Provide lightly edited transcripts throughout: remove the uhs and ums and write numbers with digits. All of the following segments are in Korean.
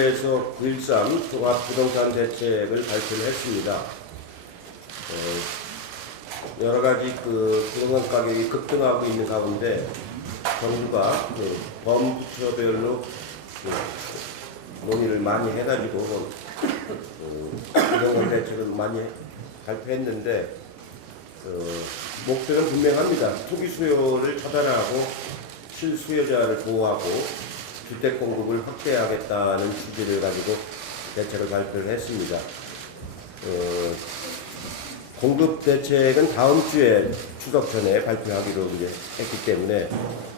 정부에서 9.13 종합부동산 대책을 발표를 했습니다. 여러 가지 부동산 가격이 급등하고 있는 가운데 정부가 범부처별로 논의를 많이 해가지고 부동산 대책을 많이 발표했는데 목표는 분명합니다. 투기 수요를 차단하고 실수요자를 보호하고 주택 공급을 확대하겠다는 취지를 가지고 대책을 발표를 했습니다. 공급 대책은 다음 주에 추석 전에 발표하기로 이제 했기 때문에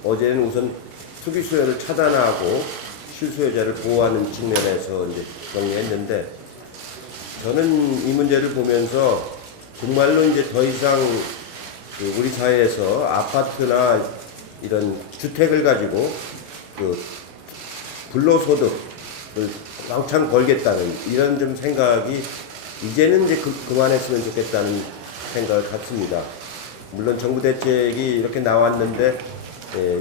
어제는 우선 투기 수요를 차단하고 실수요자를 보호하는 측면에서 이제 정리했는데, 저는 이 문제를 보면서 정말로 이제 더 이상 우리 사회에서 아파트나 이런 주택을 가지고 불로소득을 왕창 벌겠다는 이런 좀 생각이 이제는 이제 그만했으면 좋겠다는 생각을 갖습니다. 물론 정부 대책이 이렇게 나왔는데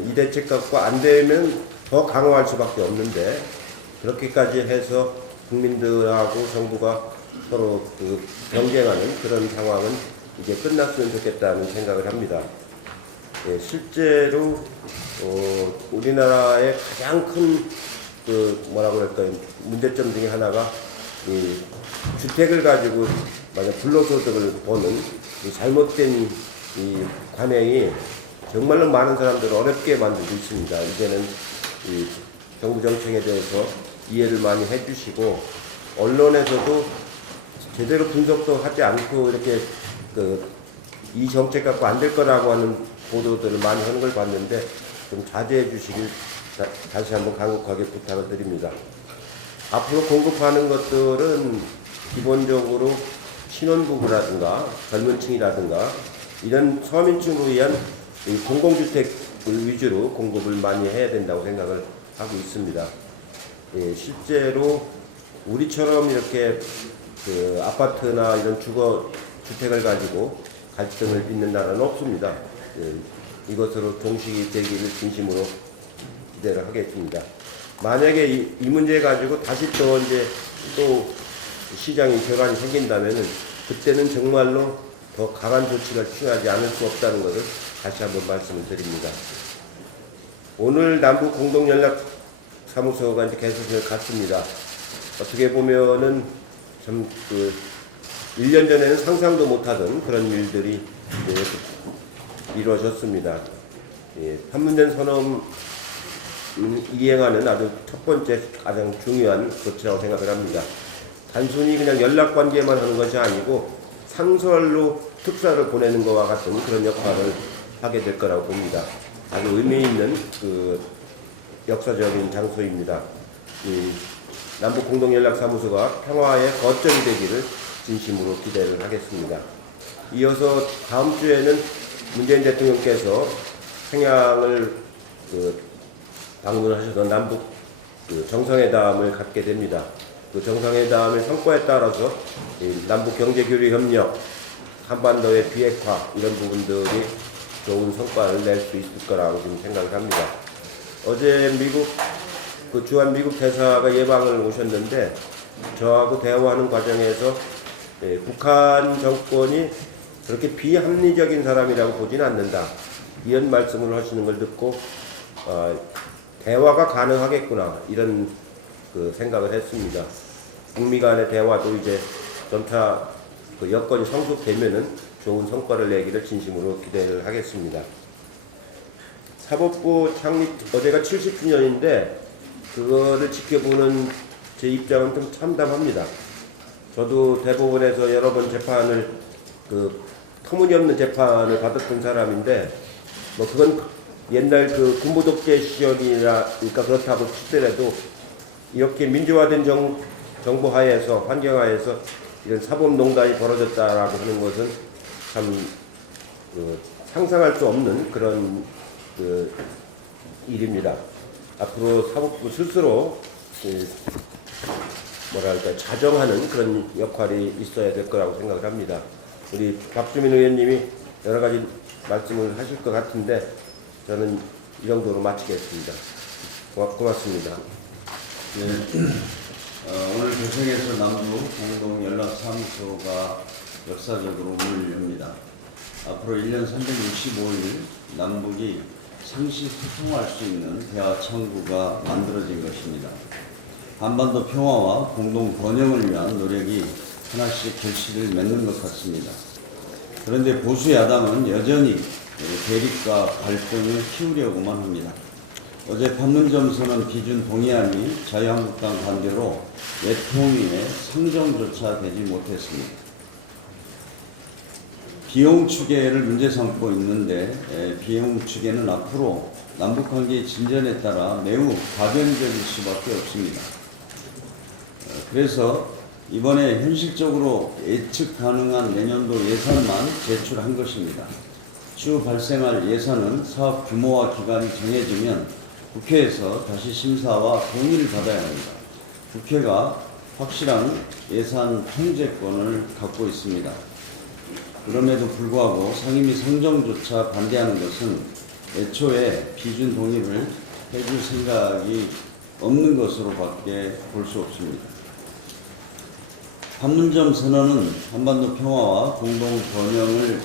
이 대책 갖고 안 되면 더 강화할 수밖에 없는데, 그렇게까지 해서 국민들하고 정부가 서로 경쟁하는 그런 상황은 이제 끝났으면 좋겠다는 생각을 합니다. 실제로 우리나라의 가장 큰 뭐라고 할까요, 문제점 중에 하나가 이 주택을 가지고 만약 불로소득을 보는 이 잘못된 이 관행이 정말로 많은 사람들을 어렵게 만들고 있습니다. 이제는 이 정부 정책에 대해서 이해를 많이 해주시고, 언론에서도 제대로 분석도 하지 않고 이렇게 이 정책 갖고 안 될 거라고 하는 보도들을 많이 하는 걸 봤는데, 좀 자제해 주시길 다시 한번 간곡하게 부탁을 드립니다. 앞으로 공급하는 것들은 기본적으로 신혼부부라든가 젊은 층이라든가 이런 서민층을 위한 공공주택을 위주로 공급을 많이 해야 된다고 생각을 하고 있습니다. 실제로 우리처럼 이렇게 아파트나 이런 주택을 가지고 갈등을 빚는 나라는 없습니다. 이것으로 종식이 되기를 진심으로 기대를 하겠습니다. 만약에 이 문제 가지고 다시 또 시장이 결함이 생긴다면은 그때는 정말로 더 강한 조치를 취하지 않을 수 없다는 것을 다시 한번 말씀을 드립니다. 오늘 남북 공동연락사무소가 이제 개소식을 갖습니다. 어떻게 보면은 참 1년 전에는 상상도 못하던 그런 일들이 이루어졌습니다. 판문점 선언 이행하는 아주 첫 번째 가장 중요한 조치라고 생각을 합니다. 단순히 그냥 연락관계만 하는 것이 아니고 상설로 특사를 보내는 것과 같은 그런 역할을 하게 될 거라고 봅니다. 아주 의미 있는 역사적인 장소입니다. 남북 공동연락사무소가 평화의 거점이 되기를 진심으로 기대를 하겠습니다. 이어서 다음 주에는 문재인 대통령께서 평양을 방문하셔서 남북 정상회담을 갖게 됩니다. 그 정상회담의 성과에 따라서 남북 경제교류 협력, 한반도의 비핵화 이런 부분들이 좋은 성과를 낼 수 있을 거라고 지금 생각을 합니다. 어제 주한 미국 대사가 예방을 오셨는데 저하고 대화하는 과정에서 북한 정권이 그렇게 비합리적인 사람이라고 보지는 않는다, 이런 말씀을 하시는 걸 듣고 대화가 가능하겠구나 이런 생각을 했습니다. 북미 간의 대화도 이제 점차 여건이 성숙되면은 좋은 성과를 내기를 진심으로 기대를 하겠습니다. 사법부 창립 어제가 70주년인데 그거를 지켜보는 제 입장은 좀 참담합니다. 저도 대법원에서 여러 번 재판을 터무니없는 재판을 받았던 사람인데 그건 옛날 군부 독재 시절이니까 그렇다고 치더라도 이렇게 민주화된 정부 하에서 환경 하에서 이런 사법농단이 벌어졌다라고 하는 것은 참 상상할 수 없는 그런 일입니다. 앞으로 사법부 스스로 자정하는 그런 역할이 있어야 될 거라고 생각을 합니다. 우리 박주민 의원님이 여러 가지 말씀을 하실 것 같은데 저는 이 정도로 마치겠습니다. 고맙습니다. 네. 개성에서 남북 공동 연락사무소가 역사적으로 문을 엽니다. 앞으로 1년 365일 남북이 상시 소통할 수 있는 대화 창구가 만들어진 것입니다. 한반도 평화와 공동 번영을 위한 노력이 하나씩 결실을 맺는 것 같습니다. 그런데 보수 야당은 여전히 대립과 갈등을 키우려고만 합니다. 어제 판문점 선언 기준 동의안이 자유한국당 반대로 외통위에 상정조차 되지 못했습니다. 비용 추계를 문제 삼고 있는데 비용 추계는 앞으로 남북관계의 진전에 따라 매우 가변적일 수밖에 없습니다. 그래서 이번에 현실적으로 예측 가능한 내년도 예산만 제출한 것입니다. 추후 발생할 예산은 사업 규모와 기간이 정해지면 국회에서 다시 심사와 동의를 받아야 합니다. 국회가 확실한 예산 통제권을 갖고 있습니다. 그럼에도 불구하고 상임위 상정조차 반대하는 것은 애초에 비준 동의를 해줄 생각이 없는 것으로밖에 볼 수 없습니다. 판문점 선언은 한반도 평화와 공동 번영의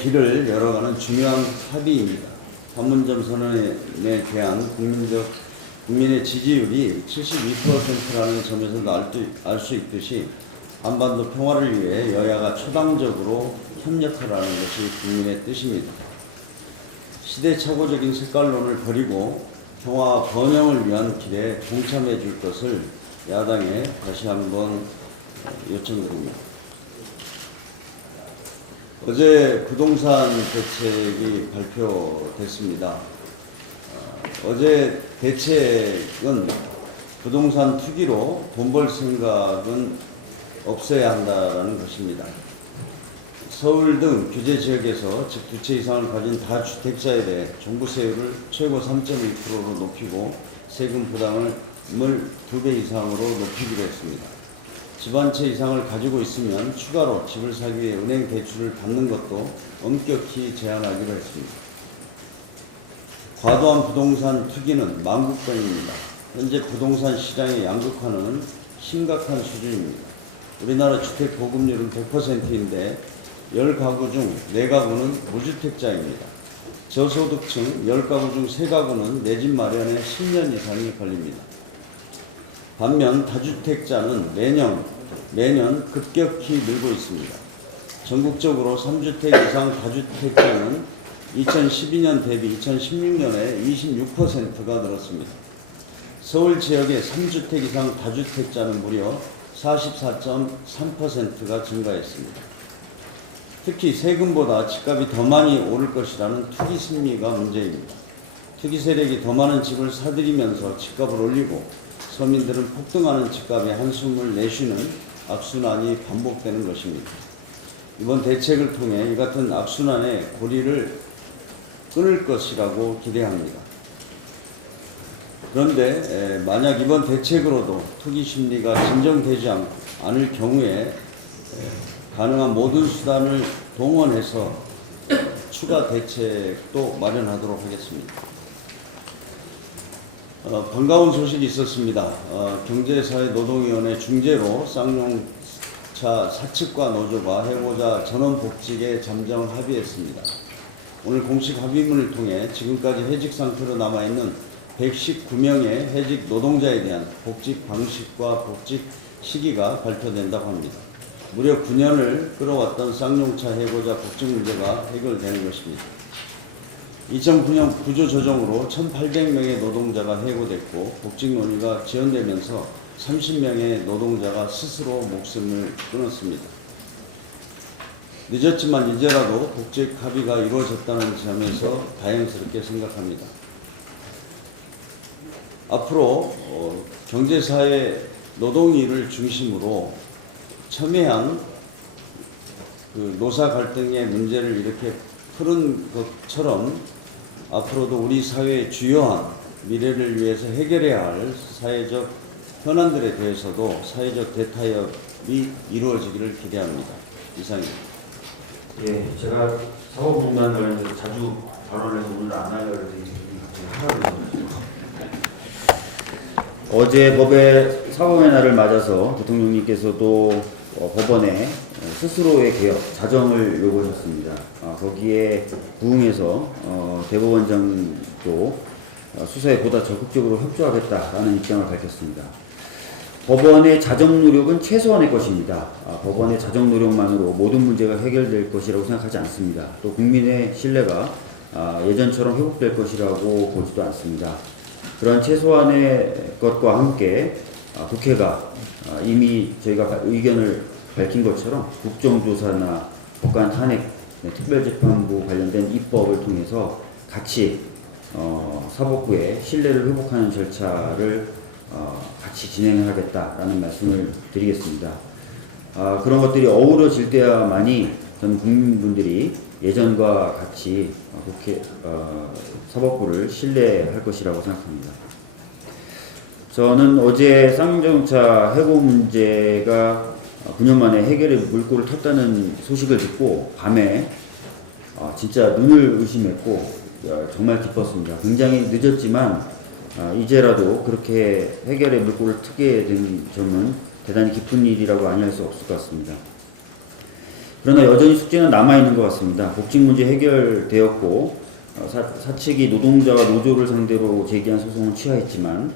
길을 열어가는 중요한 합의입니다. 판문점 선언에 대한 국민의 지지율이 72%라는 점에서도 알 수 있듯이 한반도 평화를 위해 여야가 초당적으로 협력하라는 것이 국민의 뜻입니다. 시대착오적인 색깔론을 버리고 평화 번영을 위한 길에 동참해 줄 것을 야당에 다시 한번 요청드립니다. 어제 부동산 대책이 발표됐습니다. 어제 대책은 부동산 투기로 돈 벌 생각은 없어야 한다는 것입니다. 서울 등 규제 지역에서 집 2채 이상을 가진 다주택자에 대해 종부세율을 최고 3.2%로 높이고 세금 부담을 2배 이상으로 높이기로 했습니다. 집 한 채 이상을 가지고 있으면 추가로 집을 사기 위해 은행 대출을 받는 것도 엄격히 제한하기로 했습니다. 과도한 부동산 투기는 만국병입니다. 현재 부동산 시장의 양극화는 심각한 수준입니다. 우리나라 주택 보급률은 100%인데 10가구 중 4가구는 무주택자입니다. 저소득층 10가구 중 3가구는 내 집 마련에 10년 이상이 걸립니다. 반면 다주택자는 매년 급격히 늘고 있습니다. 전국적으로 3주택 이상 다주택자는 2012년 대비 2016년에 26%가 늘었습니다. 서울 지역의 3주택 이상 다주택자는 무려 44.3%가 증가했습니다. 특히 세금보다 집값이 더 많이 오를 것이라는 투기 심리가 문제입니다. 투기 세력이 더 많은 집을 사들이면서 집값을 올리고 서민들은 폭등하는 집값에 한숨을 내쉬는 악순환이 반복되는 것입니다. 이번 대책을 통해 이 같은 악순환의 고리를 끊을 것이라고 기대합니다. 그런데 만약 이번 대책으로도 투기 심리가 진정되지 않을 경우에 가능한 모든 수단을 동원해서 추가 대책도 마련하도록 하겠습니다. 반가운 소식이 있었습니다. 경제사회노동위원회 중재로 쌍용차 사측과 노조가 해고자 전원복직에 잠정 합의했습니다. 오늘 공식 합의문을 통해 지금까지 해직 상태로 남아있는 119명의 해직 노동자에 대한 복직 방식과 복직 시기가 발표된다고 합니다. 무려 9년을 끌어왔던 쌍용차 해고자 복직 문제가 해결되는 것입니다. 2009년 구조조정으로 1,800명의 노동자가 해고됐고 복직 논의가 지연되면서 30명의 노동자가 스스로 목숨을 끊었습니다. 늦었지만 이제라도 복직 합의가 이루어졌다는 점에서 다행스럽게 생각합니다. 앞으로 경제사회 노동위를 중심으로 첨예한 노사 갈등의 문제를 이렇게 푸는 것처럼 앞으로도 우리 사회의 주요한 미래를 위해서 해결해야 할 사회적 현안들에 대해서도 사회적 대타협이 이루어지기를 기대합니다. 이상입니다. 예, 제가 사법부만 관련해서 자주 발언해서 오늘 안 하려고 해서 하라고 했습니다. 어제 법의 사법의 날을 맞아서 대통령님께서도 법원에 스스로의 개혁, 자정을 요구하셨습니다. 거기에 부응해서 대법원장도 수사에 보다 적극적으로 협조하겠다라는 입장을 밝혔습니다. 법원의 자정 노력은 최소한의 것입니다. 법원의 자정 노력만으로 모든 문제가 해결될 것이라고 생각하지 않습니다. 또 국민의 신뢰가 예전처럼 회복될 것이라고 보지도 않습니다. 그런 최소한의 것과 함께 국회가 이미 저희가 의견을 밝힌 것처럼 국정조사나 법관 탄핵, 특별재판부 관련된 입법을 통해서 같이 사법부의 신뢰를 회복하는 절차를 같이 진행하겠다라는 말씀을 드리겠습니다. 그런 것들이 어우러질 때야만이 저는 국민분들이 예전과 같이 국회 사법부를 신뢰할 것이라고 생각합니다. 저는 어제 쌍용자동차 해고 문제가 9년 만에 해결의 물꼬를 텄다는 소식을 듣고 밤에 진짜 눈을 의심했고 정말 기뻤습니다. 굉장히 늦었지만 이제라도 그렇게 해결의 물꼬를 트게 된 점은 대단히 기쁜 일이라고 아니할 수 없을 것 같습니다. 그러나 여전히 숙제는 남아있는 것 같습니다. 복직 문제 해결되었고 사측이 노동자와 노조를 상대로 제기한 소송은 취하했지만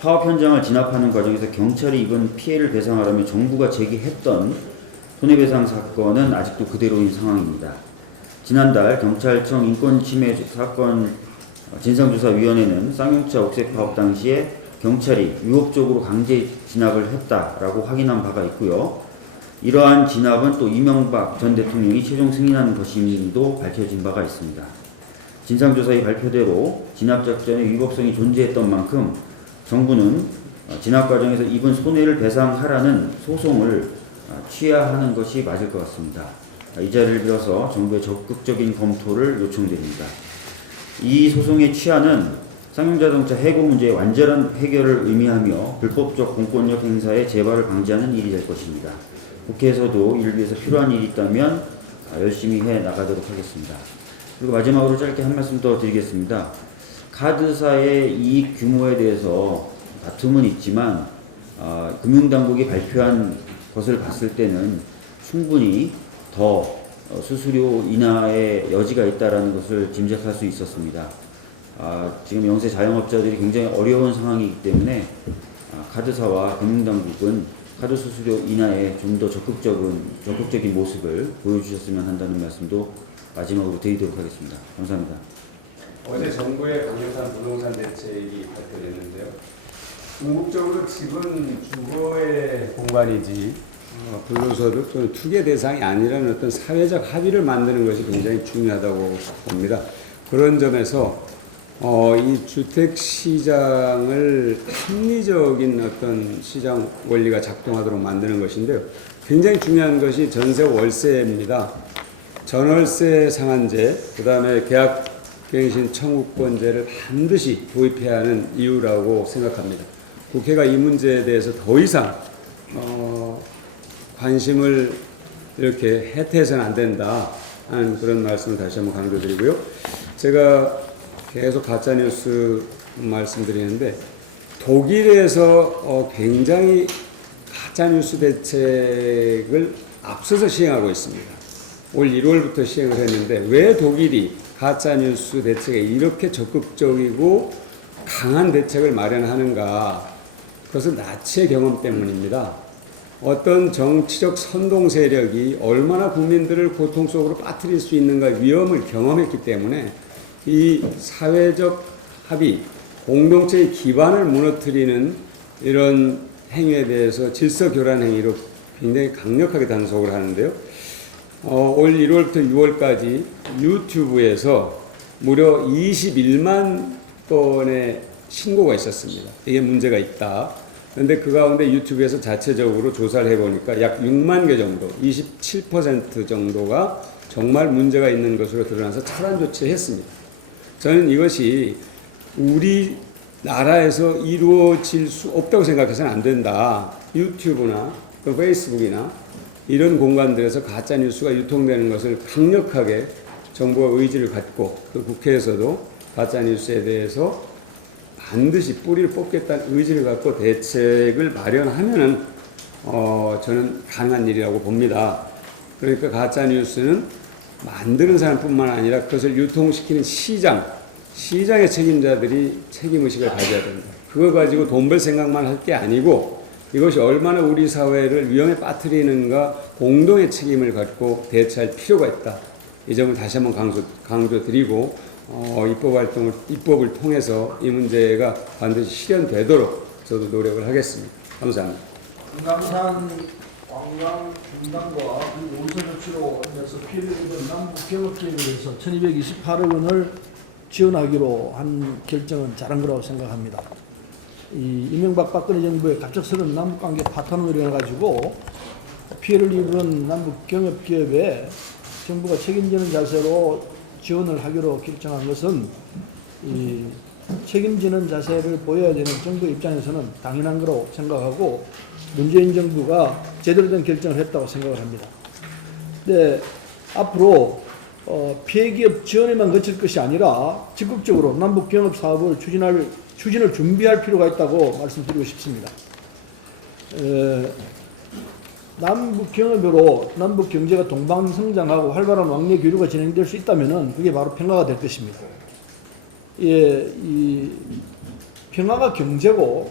파업 현장을 진압하는 과정에서 경찰이 입은 피해를 배상하려면 정부가 제기했던 손해배상 사건은 아직도 그대로인 상황입니다. 지난달 경찰청 인권침해 사건 진상조사위원회는 쌍용차 옥색 파업 당시에 경찰이 유혹적으로 강제 진압을 했다라고 확인한 바가 있고요. 이러한 진압은 또 이명박 전 대통령이 최종 승인한 것임도 밝혀진 바가 있습니다. 진상조사의 발표대로 진압작전의 위법성이 존재했던 만큼 정부는 진압 과정에서 입은 손해를 배상하라는 소송을 취하하는 것이 맞을 것 같습니다. 이 자리를 빌어서 정부의 적극적인 검토를 요청드립니다. 이 소송의 취하는 쌍용자동차 해고 문제의 완전한 해결을 의미하며 불법적 공권력 행사의 재발을 방지하는 일이 될 것입니다. 국회에서도 이를 위해서 필요한 일이 있다면 열심히 해 나가도록 하겠습니다. 그리고 마지막으로 짧게 한 말씀 더 드리겠습니다. 카드사의 이익 규모에 대해서 다툼은 있지만 금융당국이 발표한 것을 봤을 때는 충분히 더 수수료 인하의 여지가 있다는 것을 짐작할 수 있었습니다. 지금 영세 자영업자들이 굉장히 어려운 상황이기 때문에 카드사와 금융당국은 카드 수수료 인하에 좀 더 적극적인 모습을 보여주셨으면 한다는 말씀도 마지막으로 드리도록 하겠습니다. 감사합니다. 어제 정부의 강력한 부동산 대책이 발표됐는데요. 궁극적으로 집은 주거의 공간이지 불로소득 또는 투기 대상이 아니라는 어떤 사회적 합의를 만드는 것이 굉장히 중요하다고 봅니다. 그런 점에서 이 주택 시장을 합리적인 어떤 시장 원리가 작동하도록 만드는 것인데요. 굉장히 중요한 것이 전세 월세입니다. 전월세 상한제, 그 다음에 계약갱신 청구권제를 반드시 도입해야 하는 이유라고 생각합니다. 국회가 이 문제에 대해서 더 이상 관심을 이렇게 해태해서는 안 된다 하는 그런 말씀을 다시 한번 강조드리고요. 제가 계속 가짜뉴스 말씀드리는데 독일에서 굉장히 가짜뉴스 대책을 앞서서 시행하고 있습니다. 올 1월부터 시행을 했는데 왜 독일이 가짜뉴스 대책에 이렇게 적극적이고 강한 대책을 마련하는가? 그것은 나치의 경험 때문입니다. 어떤 정치적 선동 세력이 얼마나 국민들을 고통 속으로 빠뜨릴 수 있는가 위험을 경험했기 때문에 이 사회적 합의, 공동체의 기반을 무너뜨리는 이런 행위에 대해서 질서 교란 행위로 굉장히 강력하게 단속을 하는데요. 올 1월부터 6월까지 유튜브에서 무려 21만 건의 신고가 있었습니다. 이게 문제가 있다. 그런데 그 가운데 유튜브에서 자체적으로 조사를 해보니까 약 6만 개 정도, 27% 정도가 정말 문제가 있는 것으로 드러나서 차단 조치했습니다. 저는 이것이 우리나라에서 이루어질 수 없다고 생각해서는 안 된다. 유튜브나 또 페이스북이나 이런 공간들에서 가짜뉴스가 유통되는 것을 강력하게 정부가 의지를 갖고 또 국회에서도 가짜뉴스에 대해서 반드시 뿌리를 뽑겠다는 의지를 갖고 대책을 마련하면은 저는 가능한 일이라고 봅니다. 그러니까 가짜 뉴스는 만드는 사람뿐만 아니라 그것을 유통시키는 시장의 책임자들이 책임의식을 가져야 됩니다. 그거 가지고 돈 벌 생각만 할 게 아니고 이것이 얼마나 우리 사회를 위험에 빠뜨리는가 공동의 책임을 갖고 대처할 필요가 있다. 이 점을 다시 한번 강조드리고 입법을 통해서 이 문제가 반드시 실현되도록 저도 노력을 하겠습니다. 감사합니다. 금강산 왕강 분당과 그리고 온천조치로 인해서 피해를 입은 남북 경업계에 대해서 1228억 원을 지원하기로 한 결정은 잘한 거라고 생각합니다. 이 이명박 박근혜 정부의 갑작스러운 남북관계 파탄으로 인해가지고 피해를 입은 남북 경업기업에 정부가 책임지는 자세로 지원을 하기로 결정한 것은 이 책임지는 자세를 보여야 되는 정부 입장에서는 당연한 거라고 생각하고 문재인 정부가 제대로 된 결정을 했다고 생각을 합니다. 근데 앞으로 피해기업 지원에만 그칠 것이 아니라 적극적으로 남북 경업 사업을 추진을 준비할 필요가 있다고 말씀드리고 싶습니다. 남북 경업으로 남북 경제가 동반성장하고 활발한 왕래 교류가 진행될 수 있다면은 그게 바로 평화가 될 것입니다. 예, 이 평화가 경제고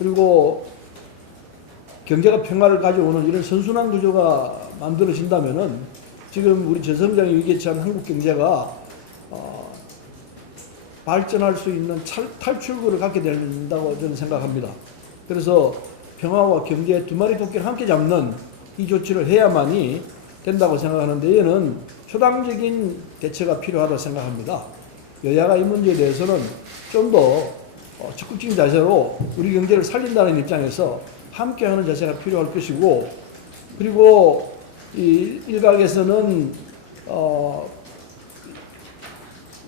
그리고 경제가 평화를 가져오는 이런 선순환 구조가 만들어진다면은 지금 우리 저성장의 위기에 처한 한국 경제가 발전할 수 있는 탈출구를 갖게 된다고 저는 생각합니다. 그래서 평화와 경제 두 마리 토끼를 함께 잡는 이 조치를 해야만이 된다고 생각하는데 얘는 초당적인 대처가 필요하다고 생각합니다. 여야가 이 문제에 대해서는 좀 더 적극적인 자세로 우리 경제를 살린다는 입장에서 함께하는 자세가 필요할 것이고 그리고 이 일각에서는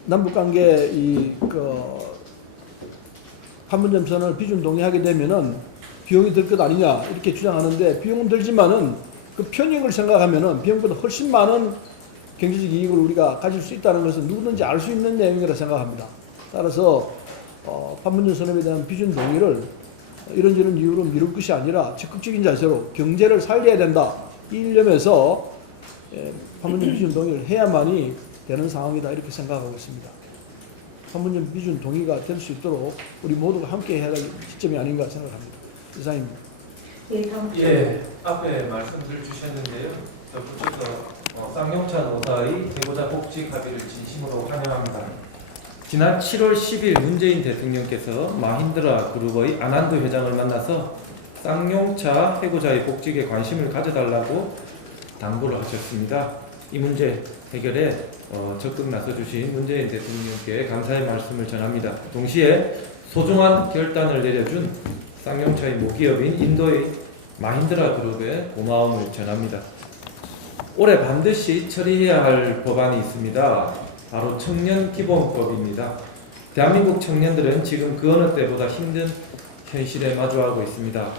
남북관계 판문점 선언을 비준 동의하게 되면은 비용이 들 것 아니냐 이렇게 주장하는데 비용은 들지만은 그 편익을 생각하면은 비용보다 훨씬 많은 경제적 이익을 우리가 가질 수 있다는 것은 누구든지 알 수 있는 내용이라 생각합니다. 따라서 판문점 선언에 대한 비준 동의를 이런저런 이유로 미룰 것이 아니라 적극적인 자세로 경제를 살려야 된다. 이 일념에서 판문점 비준 동의를 해야만이 되는 상황이다 이렇게 생각하고 있습니다. 판문점 비준 동의가 될 수 있도록 우리 모두가 함께 해야 할 시점이 아닌가 생각합니다. 이상입니다. 예, 앞에 말씀들 주셨는데요. 덧붙여서 쌍용찬 오사의 대보자 복직 합의를 진심으로 환영합니다. 지난 7월 10일 문재인 대통령께서 마힌드라 그룹의 아난드 회장을 만나서 쌍용차 해고자의 복직에 관심을 가져달라고 당부를 하셨습니다. 이 문제 해결에 적극 나서주신 문재인 대통령께 감사의 말씀을 전합니다. 동시에 소중한 결단을 내려준 쌍용차의 모기업인 인도의 마힌드라 그룹에 고마움을 전합니다. 올해 반드시 처리해야 할 법안이 있습니다. 바로 청년기본법입니다. 대한민국 청년들은 지금 그 어느 때보다 힘든 현실에 마주하고 있습니다.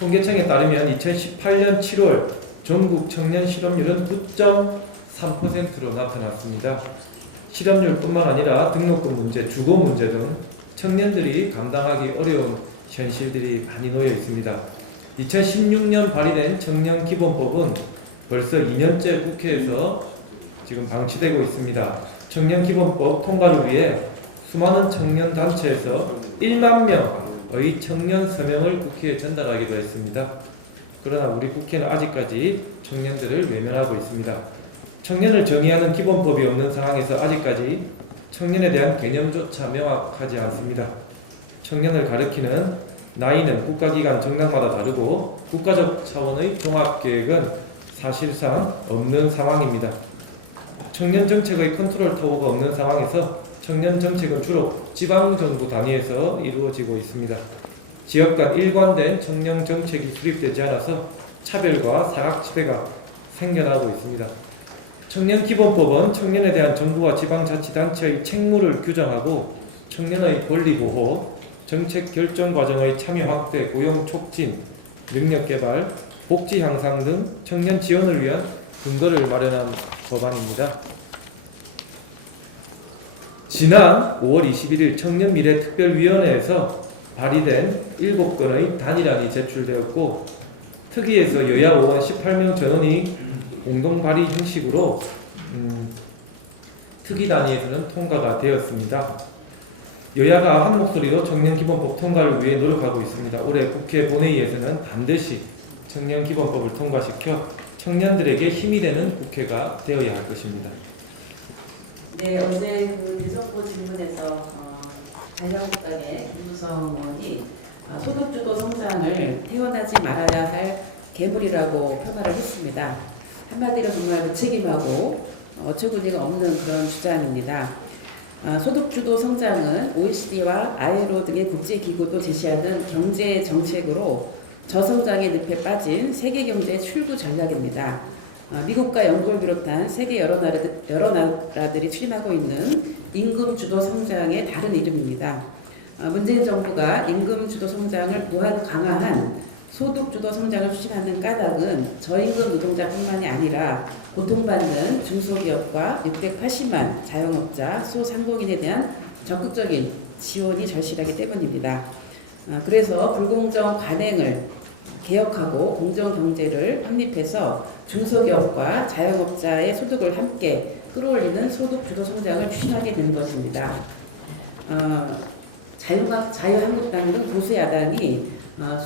통계청에 따르면 2018년 7월 전국 청년 실업률은 9.3%로 나타났습니다. 실업률뿐만 아니라 등록금 문제, 주거 문제 등 청년들이 감당하기 어려운 현실들이 많이 놓여 있습니다. 2016년 발의된 청년기본법은 벌써 2년째 국회에서 지금 방치되고 있습니다. 청년기본법 통과를 위해 수많은 청년단체에서 1만 명의 청년 서명을 국회에 전달하기도 했습니다. 그러나 우리 국회는 아직까지 청년들을 외면하고 있습니다. 청년을 정의하는 기본법이 없는 상황에서 아직까지 청년에 대한 개념조차 명확하지 않습니다. 청년을 가리키는 나이는 국가기관 정당마다 다르고 국가적 차원의 종합계획은 사실상 없는 상황입니다. 청년 정책의 컨트롤 타워가 없는 상황에서 청년 정책은 주로 지방정부 단위에서 이루어지고 있습니다. 지역 간 일관된 청년 정책이 수립되지 않아서 차별과 사각지대가 생겨나고 있습니다. 청년기본법은 청년에 대한 정부와 지방자치단체의 책무를 규정하고 청년의 권리 보호, 정책 결정 과정의 참여 확대, 고용 촉진, 능력 개발, 복지 향상 등 청년 지원을 위한 근거를 마련한 법안입니다. 지난 5월 21일 청년미래특별위원회에서 발의된 7건의 단일안이 제출되었고 특위에서 여야 의원 18명 전원이 공동 발의 형식으로 특위 단위에서는 통과가 되었습니다. 여야가 한 목소리로 청년기본법 통과를 위해 노력하고 있습니다. 올해 국회 본회의에서는 반드시 청년기본법을 통과시켜 청년들에게 힘이 되는 국회가 되어야 할 것입니다. 네, 어제 그 대정부 질문에서 자유한국당의 김무성 의원이 소득주도 성장을 태어나지 말아야 할 괴물이라고 평가를 했습니다. 한마디로 정말 무책임하고 어처구니가 없는 그런 주장입니다. 소득주도 성장은 OECD와 ILO 등의 국제기구도 제시하는 경제 정책으로 저성장의 늪에 빠진 세계 경제의 출구 전략입니다. 미국과 영국을 비롯한 세계 여러 나라들이 추진하고 있는 임금 주도 성장의 다른 이름입니다. 문재인 정부가 임금 주도 성장을 보완 강화한 소득 주도 성장을 추진하는 까닭은 저임금 노동자뿐만이 아니라 고통받는 중소기업과 680만 자영업자, 소상공인에 대한 적극적인 지원이 절실하기 때문입니다. 그래서 불공정 관행을 개혁하고 공정경제를 확립해서 중소기업과 자영업자의 소득을 함께 끌어올리는 소득주도 성장을 추진하게 된 것입니다. 자유한국당 등 보수 야당이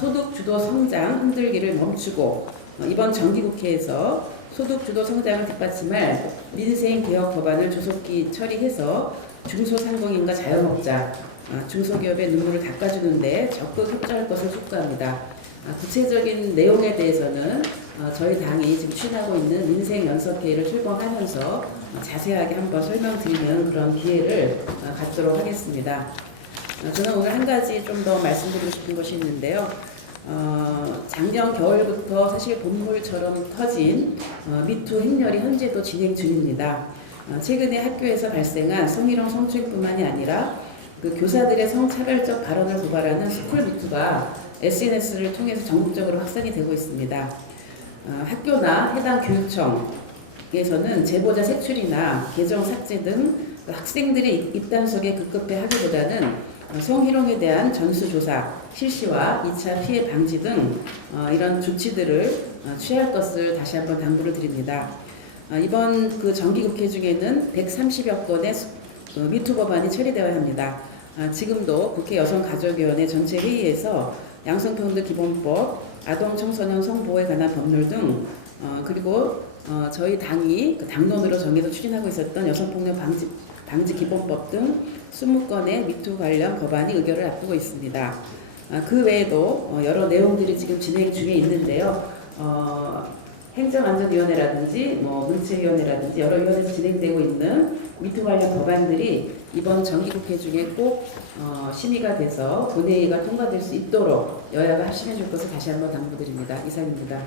소득주도 성장 흔들기를 멈추고 이번 정기국회에서 소득주도 성장을 뒷받침할 민생개혁 법안을 조속히 처리해서 중소상공인과 자영업자, 중소기업의 눈물을 닦아주는 데 적극 협조할 것을 촉구합니다. 구체적인 내용에 대해서는 저희 당이 지금 추진하고 있는 민생연석회의를 출범하면서 자세하게 한번 설명드리는 그런 기회를 갖도록 하겠습니다. 저는 오늘 한 가지 좀 더 말씀드리고 싶은 것이 있는데요. 작년 겨울부터 사실 본물처럼 터진 미투 행렬이 현재도 진행 중입니다. 최근에 학교에서 발생한 성희롱 성추행뿐만이 아니라 그 교사들의 성차별적 발언을 고발하는 스쿨 미투가 SNS를 통해서 전국적으로 확산이 되고 있습니다. 학교나 해당 교육청에서는 제보자 색출이나 계정 삭제 등 학생들의 입단속에 급급해 하기보다는 성희롱에 대한 전수조사, 실시와 2차 피해 방지 등 이런 조치들을 취할 것을 다시 한번 당부를 드립니다. 이번 그 정기국회 중에는 130여 건의 미투 법안이 처리되어야 합니다. 지금도 국회 여성가족위원회 전체 회의에서 양성평등 기본법, 아동 청소년 성보호에 관한 법률 등 그리고 저희 당이 그 당론으로 정해서 추진하고 있었던 여성폭력 방지 기본법 등 20건의 미투 관련 법안이 의결을 앞두고 있습니다. 그 외에도 여러 내용들이 지금 진행 중에 있는데요. 행정안전위원회라든지 문체위원회라든지 여러 위원회에서 진행되고 있는 미투 관련 법안들이 이번 정기국회 중에 꼭 심의가 돼서 본회의가 통과될 수 있도록 여야가 합심해 줄 것을 다시 한번 당부드립니다. 이상입니다.